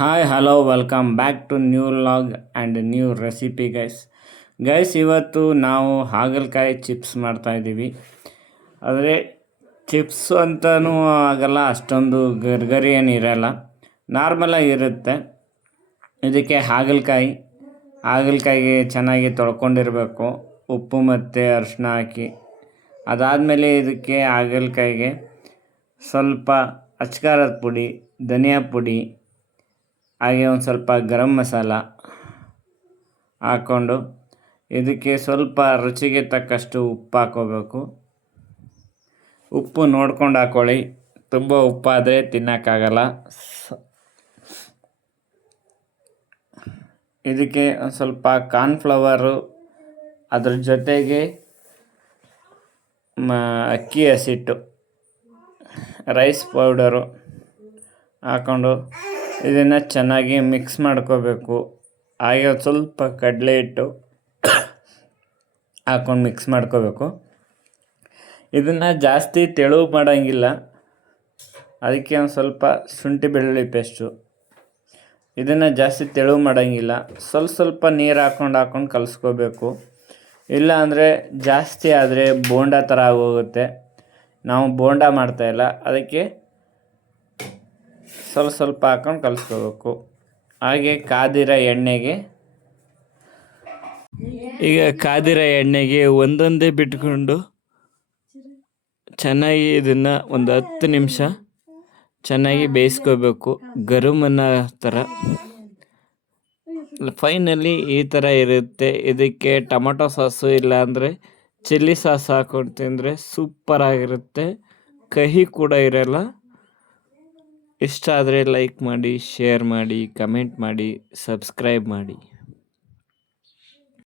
Hi hello welcome back to new log and new recipe guys ಇವತ್ತು ನಾವು ಹಾಗಲಕಾಯಿ chips ಮಾಡ್ತಾಯಿದ್ದೀವಿ. ಆದರೆ ಚಿಪ್ಸ್ ಅಂತಲೂ ಆಗಲ್ಲ, ಅಷ್ಟೊಂದು ಗರಿ ಏನಿರಲ್ಲ, ನಾರ್ಮಲಾಗಿ ಇರುತ್ತೆ. ಇದಕ್ಕೆ ಹಾಗಲಕಾಯಿಗೆ ಚೆನ್ನಾಗಿ ತೊಳ್ಕೊಂಡಿರಬೇಕು, ಉಪ್ಪು ಮತ್ತು ಅರಿಶಿನ ಹಾಕಿ. ಅದಾದಮೇಲೆ ಇದಕ್ಕೆ ಹಾಗಲಕಾಯಿಗೆ ಸ್ವಲ್ಪ ಅಚ್ಕಾರದ ಪುಡಿ, ಧನಿಯಾ ಪುಡಿ, ಹಾಗೆ ಒಂದು ಸ್ವಲ್ಪ ಗರಂ ಮಸಾಲ ಹಾಕ್ಕೊಂಡು ಇದಕ್ಕೆ ಸ್ವಲ್ಪ ರುಚಿಗೆ ತಕ್ಕಷ್ಟು ಉಪ್ಪು ಹಾಕ್ಕೋಬೇಕು. ಉಪ್ಪು ನೋಡ್ಕೊಂಡು ಹಾಕ್ಕೊಳ್ಳಿ, ತುಂಬ ಉಪ್ಪಾದರೆ ತಿನ್ನೋಕ್ಕಾಗಲ್ಲ. ಇದಕ್ಕೆ ಒಂದು ಸ್ವಲ್ಪ ಕಾರ್ನ್ಫ್ಲವರು, ಅದ್ರ ಜೊತೆಗೆ ಅಕ್ಕಿ ಹಸಿಟ್ಟು, ರೈಸ್ ಪೌಡರು ಹಾಕ್ಕೊಂಡು ಇದನ್ನು ಚೆನ್ನಾಗಿ ಮಿಕ್ಸ್ ಮಾಡ್ಕೋಬೇಕು. ಹಾಗೆ ಒಂದು ಸ್ವಲ್ಪ ಕಡಲೆ ಹಿಟ್ಟು ಹಾಕ್ಕೊಂಡು ಮಿಕ್ಸ್ ಮಾಡ್ಕೋಬೇಕು. ಇದನ್ನು ಜಾಸ್ತಿ ತೆಳು ಮಾಡೋಂಗಿಲ್ಲ, ಅದಕ್ಕೆ ಒಂದು ಸ್ವಲ್ಪ ಶುಂಠಿ ಬೆಳ್ಳುಳ್ಳಿ ಪೇಸ್ಟು. ಇದನ್ನು ಜಾಸ್ತಿ ತೆಳು ಮಾಡೋಂಗಿಲ್ಲ, ಸ್ವಲ್ಪ ನೀರು ಹಾಕ್ಕೊಂಡು ಕಲಿಸ್ಕೋಬೇಕು. ಇಲ್ಲ ಅಂದರೆ ಜಾಸ್ತಿ ಆದರೆ ಬೋಂಡ ಥರ ಆಗೋಗುತ್ತೆ. ನಾವು ಬೋಂಡ ಮಾಡ್ತಾಯಿಲ್ಲ, ಅದಕ್ಕೆ ಸ್ವಲ್ಪ ಹಾಕ್ಕೊಂಡು ಕಲಿಸ್ಕೋಬೇಕು. ಹಾಗೆ ಕಾದಿರೋ ಎಣ್ಣೆಗೆ ಒಂದೊಂದೇ ಬಿಟ್ಕೊಂಡು ಚೆನ್ನಾಗಿ ಇದನ್ನು ಒಂದು 10 ನಿಮಿಷ ಚೆನ್ನಾಗಿ ಬೇಯಿಸ್ಕೋಬೇಕು, ಗರುಮನ್ನ ಥರ. ಫೈನಲಿ ಈ ಥರ ಇರುತ್ತೆ. ಇದಕ್ಕೆ ಟೊಮೊಟೊ ಸಾಸು ಇಲ್ಲಾಂದರೆ ಚಿಲ್ಲಿ ಸಾಸ್ ಹಾಕ್ಕೊಂಡು ತಿಂದರೆ ಸೂಪರಾಗಿರುತ್ತೆ, ಕಹಿ ಕೂಡ ಇರಲ್ಲ. ಇಷ್ಟ ಆದರೆ ಲೈಕ್ ಮಾಡಿ, ಶೇರ್ ಮಾಡಿ, ಕಮೆಂಟ್ ಮಾಡಿ, ಸಬ್ಸ್ಕ್ರೈಬ್ ಮಾಡಿ.